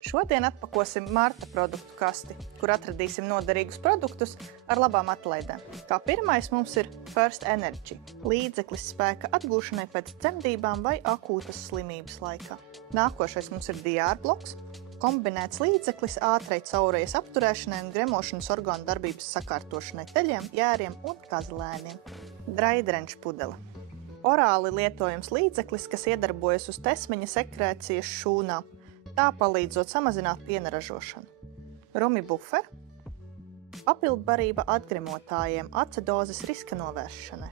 Šodien atpakosim Marta produktu kasti, kur atradīsim noderīgus produktus ar labām atlaidēm. Kā pirmais mums ir First Energy – līdzeklis spēka atgūšanai pēc dzemdībām vai akūtas slimības laikā. Nākošais mums ir DR bloks – kombinēts līdzeklis ātrai caurejas apturēšanai un gremošanas orgānu darbības sakārtošanai teļiem, jēriem un kazlēniem. Dry drench pudele – orāli lietojams līdzeklis, kas iedarbojas uz tesmeņa sekrēcijas šūnā, tā palīdzot samazināt piena ražošanu. Rumi bufer – papildbarība atgremotājiem acidozes riska novēršanai.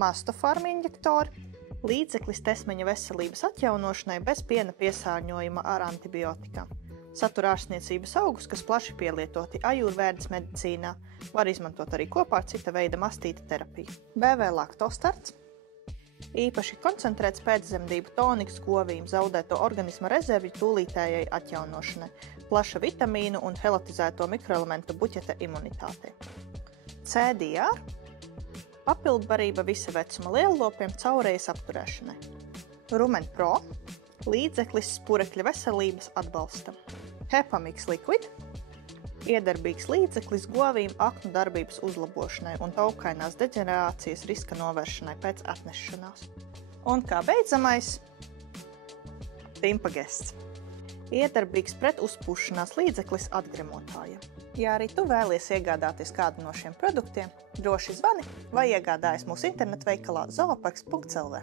Mastofarm injektori – līdzeklis tesmeņa veselības atjaunošanai bez piena piesārņojuma ar antibiotikām. Satur ārstniecības augus, kas plaši pielietoti ajurvēdas medicīnā, var izmantot arī kopā ar cita veida mastīta terapiju. BV laktostarts – īpaši koncentrēts pēcdzemdību toniks govīm zaudēto organisma rezervju tūlītējai atjaunošanai, plaša vitamīnu un helatizēto mikroelementu buķeta imunitātei. CDR – papildbarība visa vecuma liellopiem caurejas apturēšanai. Rumen Pro – līdzeklis spurekļa veselības atbalstam. Hepamix Liquid – iedarbīgs līdzeklis govīm aknu darbības uzlabošanai un taukainās deģenerācijas riska novēršanai pēc atnešanās. Un kā beidzamais – Timpagests – iedarbīgs pret uzpūšanās līdzeklis atgremotājiem. Ja arī tu vēlies iegādāties kādu no šiem produktiem, droši zvani vai iegādājies mūsu internetveikalā zooparks.lv.